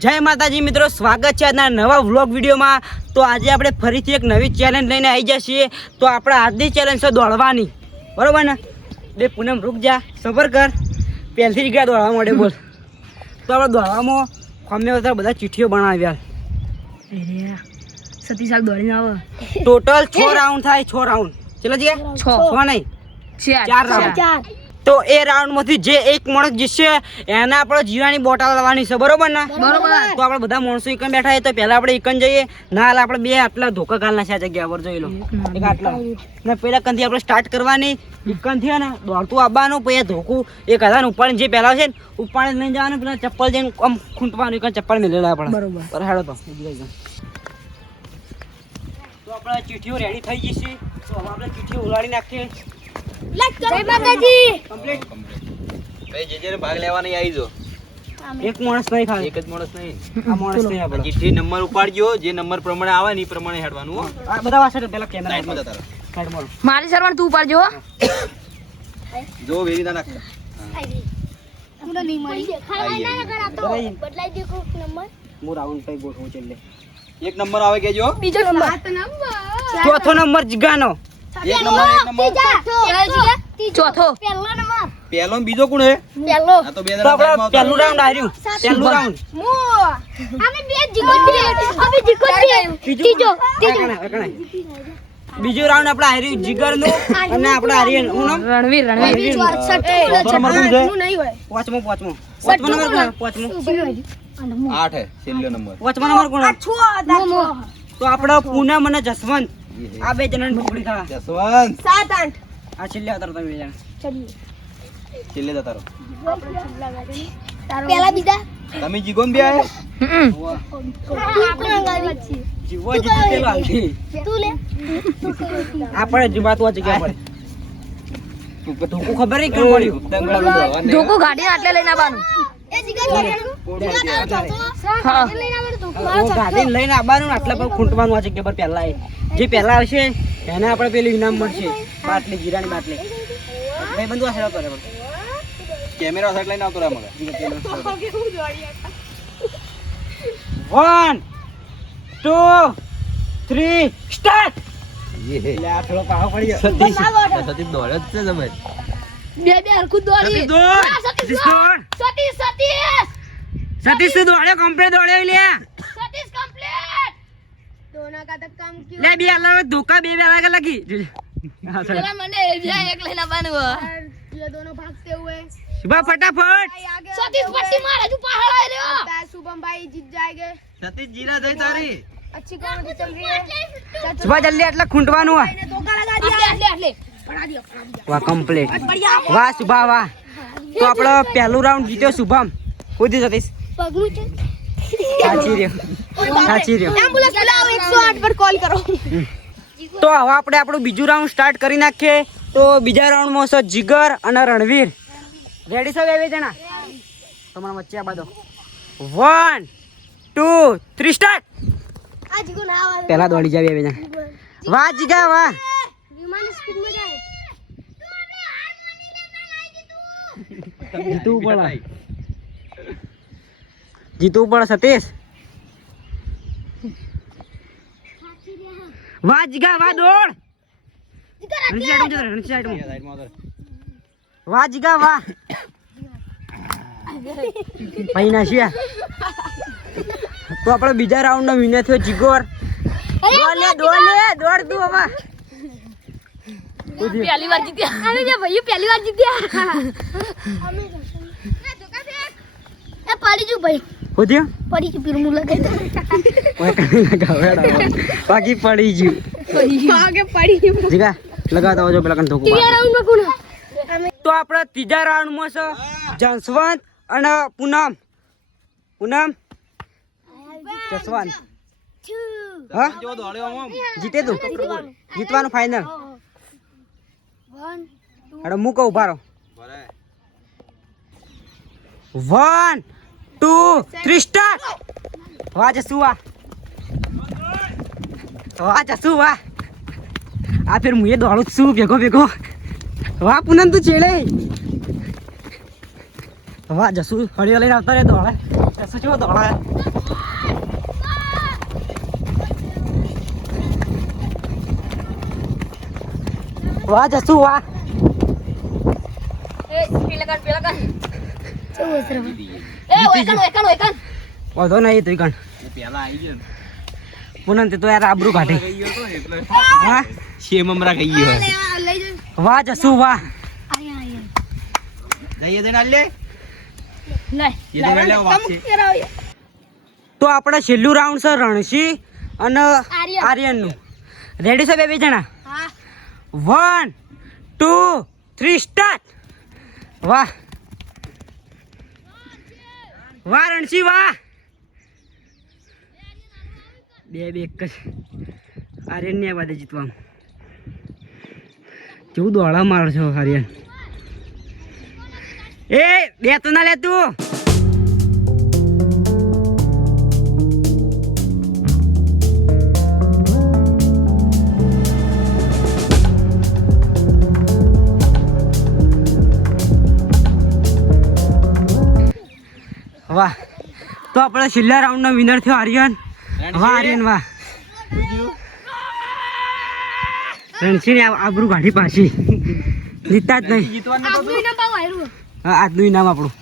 જય માતાજી મિત્રો સ્વાગત છે આજના નવા વ્લોગ વિડીયોમાં. તો આજે આપણે ફરીથી એક નવી ચેલેન્જ લઈને આવી જઈએ છીએ. તો આપણે આજની ચેલેન્જ છે દોડવાની. બરોબર ને? બે પૂનમ રૂક જા સફર કર. પહેલથી જ ગયા દોડવા માટે બોલ. તો આપણે દોડવામાં ખમે વધારે બધા ચીઠીઓ બનાવ્યા. સતી સાલ દોડીને આવે. ટોટલ છ રાઉન્ડ થાય છ રાઉન્ડ ચલો જગ્યા છ. નહીં. ચાર. round. તો એ રાઉન્ડમાંથી જે એક માણસ જીતશે એને આપણે જીવાની બોટલ લાવવાની છે બરોબર ને? બરોબર. તો આપણે બધા માણસો એકન બેઠા છે તો પહેલા આપણે એકન જઈએ. ના હાલ આપણે બે આટલા ધોકા કાલના છે આ જગ્યા પર જોઈ લો. એક આટલા. ને. પેલા કંથી આપણે સ્ટાર્ટ કરવાની. એકનથી ને દોડતું આવવાનું પછી ધોકું એક હજાર ઉપાડીને જે પહેલા છે ને ઉપાડીને લઈને જવાનું પેલા ચપ્પલ જઈને આમ ખૂંટવાનું એકન ચપ્પલ મેળેલા આપણે બરોબર. હેડો તો. તો આપણે ચીઠીઓ રેડી થઈ જશે. તો હવે આપણે ચીઠીઓ ઉલાડી નાખીએ. જય માતાજી. કમ્પ્લીટ ભાઈ જે જેને ભાગ લેવા આવી જો. એક માણસ નહીં ખાલી એક જ માણસ નહીં. આ માણસ નહીં આપણે. ચિઠ્ઠી નંબર ઉપાડજો જે નંબર પ્રમાણે આવે ને એ પ્રમાણે હેડવાનું આ બધા વાસણ પેલા કેમેરા સાઈડમાં જતા રહો. સાઈડમાં મારી સરવણ તું ઉપાડજો જો વેરી ના નાખતા હું રાઉન્ડ પೈ ગોઠવું છેલ્લે એક નંબર આવે કેજો. બીજો નંબર. ચોથો નંબર જીગાનો. એક નંબર એક નંબર. ચોથો. પહેલો ને બીજો કોણ હે આ તો બે આપણે પહેલો રાઉન્ડ હાર્યું પહેલું રાઉન્ડ ત્રીજો બીજો રાઉન્ડ આપણે હાર્યું જીગરનું અને આપણે હાર્યું હું નામ? રણવીર રણવીર. નંબર પાંચમો પાંચમો. પાંચમો નંબર કોણ? પાંચમો. આઠ હે છેલ્લો નંબર. પાંચમો નંબર કોણ? તો આપણે પૂનમ અને જસવંત. આ બે જસવંત. આ છેલ્લે અવતાર તમે બે જણા. છેલ્લે જતા રહો પેલા બીજા. તમે જીગોન બે આયા? હમ. જીવો જીતેલો તું લે. આપણે જીવાતું આ જગ્યા પડે ધોકું ખબર નહીં કેમ પડ્યું. ધોકું આટલે લઈને આવવાનું? એ. લઈને હું ગાડીને લઈને આવવાનું ને આટલા પર ખૂંટવાનું આ જગ્યા પર પહેલા જે પહેલા આવશે એને આપણે પેલું ઇનામ મળશે. બાટલી જીરાની બાટલી. ભાઈ બંધુ આ કરે પણ. કેમેરા સાઈડ લઈને આવતો રહે મગર. One two three start! થોડો પાહો પડી સતીશ. સતીશ દોડે જ છે તમે બે બે હરખું દોડી. સતીશ સતીશ સતીશ સતીશ સતીશ. તું દોડ્યો કમ્પ્લીટ દોડ્યો લે. दोनों का तो काम क्यों લે બે અલગ ધોકા બે બે અલગ લગી હા, ચાલો. પેલા મને બીજા એક લઈને આવવાનું હો. ये दोनों भागते हुए શુભા ફટાફટ आगे सतीश पट्टी मार हजू पहाड़ आ रहे हो शुभम भाई जीत जाएंगे સતીશ જીરા થઈ તારી अच्छी कॉमेडी चल रही है चाचा શુભા જલ્દી એટલે ખૂંટવાનું હોય ने धोखा लगा दिया આટલે આટલે बढ़ा दिया बढ़ा दिया વાહ કમ્પ્લીટ વાહ શુભા વાહ તો આપણો પહેલું રાઉન્ડ જીત્યો શુભમ કૂદી સતીશ पगलू चल સાચી રહ્યો તો હવે આપણે આપણું બીજું રાઉન્ડ સ્ટાર્ટ કરી નાખીએ. તો બીજા રાઉન્ડમાં છે જીગર અને રણવીર. રેડી છો બે જણા? તમારા વચ્ચે આ બાદો વન ટુ થ્રી સ્ટાર્ટ પેલા દોડી જાય એવી જણા. વાહ જીગા વાહ. જીતવું પડે જીતવું પડે સતીશ. વાજ ગા વા દોડ રણજી આઈટમ જો વાજ ગા વા ભાઈ શિયા તો આપણે બીજા રાઉન્ડ નો વિનર થયો જીગોર. દોડલે દોડલે દોડ તું હવે. પહેલી વાર જીત્યા. અમે જે ભાઈ પહેલી વાર જીત્યા. અમે એ પડી જુ ભાઈ. વધ્યો પડી ગયું પીરું લગાઈ દો બાકી પડી ગયું. આગે પડી ગયું. જીગા લગાતા આવજો પેલા કન ઠોકો ત્રીજા રાઉન્ડમાં કોણ તો આપણા ત્રીજા રાઉન્ડમાં છે જસવંત અને પૂનમ. પૂનમ? જસવંત હા? જીતે તું. જીતવાનું ફાઈનલ હેડો મૂકો ઊભા રહો. વન ટુ થ્રી સ્ટાર વાહ જસુ વાહ વાહ જસુ વાહ આ ફેર હું એ દોડું જ છું ભેગો ભેગો વાહ પૂનમ તું છેડે વાહ જસુ હળીઓ લઈને આવતા રે દોડે જસુ છો દોડે વાહ જસુ વાહ એ પેલા કર પેલા કર વાંધો નહીં તું કણ પેલા આવી ગયો પૂનમ તે તો યાર આબરૂ કાઢી. હા? શેમ મમરા ગઈ ગયો. વાહ જસુ વાહ. જઈએ તો આપણે છેલ્લું રાઉન્ડ છે રણસી અને આર્યન. આર્યનનું. રેડી છે બે બે જણા? વન ટુ થ્રી સ્ટાર્ટ વાહ. વાહ રણસી વાહ બે બે એક જ. આર્યનને વાદે જીતવા કેવું દોડા મારો છો આર્યન એ, બે તો ના લે તો આપણે છેલ્લા રાઉન્ડનો વિનર થયો આર્યન. વાહ આર્યન વાહ. રણસી ને આબરૂ કાઢી પાછી. જીતતા જ નહીં. આજનું ઇનામ આપણું.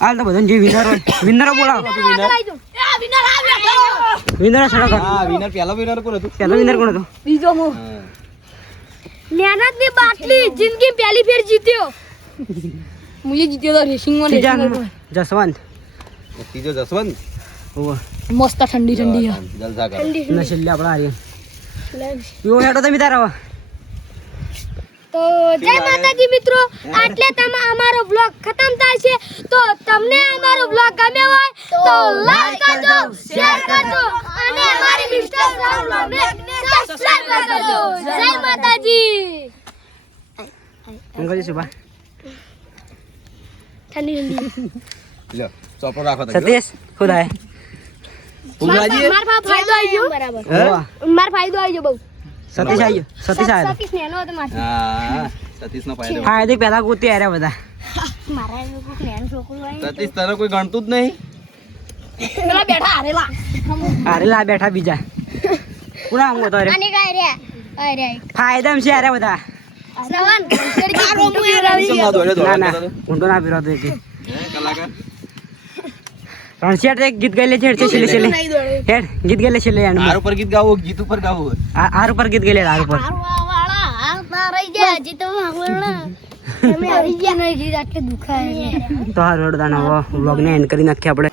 હાલ તો બધાને જે વિનર હોય વિનરો બોલાવો. વિનર સડક હા વિનર પેલો વિનર કોણ હતું? પહેલો વિનર કોણ હતો? બીજો હું. મહેનતની બાટલી જિંદગી પહેલી ફેર જીત્યો. મુજે જીત્યો તો જસવંત. ત્રીજો જસવંત મસ્ત ઠંડી ઠંડી જલસા કરે. ને છેલ્લે આપણા આર્યન પીવો હેડો તમે તારા. તો જય માતાજી મિત્રો આટલે તમે અમારો બ્લોગ ખતમ થાય છે. તો તમને અમારો બ્લોગ ગમ્યો હોય તો લાઈક કરજો શેર કરજો અને અમારી ઇન્સ્ટાગ્રામ બ્લોગને સબસ્ક્રાઇબ કરજો. જય માતાજી. ઠંડી ઠંડી. લ્યો. ચોપડો રાખો સતીશ ખુદ આય ઉમરાજી માર ફાયદો આવી ગયો? બરાબર. માર ફાયદો આવી ગયો બહુ. સતીશ આવી ગયો? સતીશ આવ્યો સતીશ નેનો હતો મારથી હા સતીશ નો ફાયદો ફાયદે પહેલા ગોતી આવ્યા બધા. મારા કોઈક નેનું છોકરું હોય સતીશ તારો કોઈ ગણતું જ નહીં? પેલા બેઠા હારેલા અરે લા બેઠા બીજા. પૂરા આમ તો રે અને કાય રે અરે ફાયદા છે અરે બધા. શ્રવણ કેમ ના દોડ્યો ના ના ઊંડો ના પીરો તો. કલાકાર? રણછેડ એક ગીત ગાઈ લે છે છેલે છેલે છેલ્લે. છેલ્લે હેડ ગીત ગાઈ લે છેલ્લે આર એન્ડમાં. ઉપર ગીત ગાવો ગીત ઉપર ગાવો. આ આર ઉપર ગીત ગાઈ લે આર ઉપર. તો હાર હેડ દાના વ્લોગ ને એન્ડ કરી નાખીએ આપણે.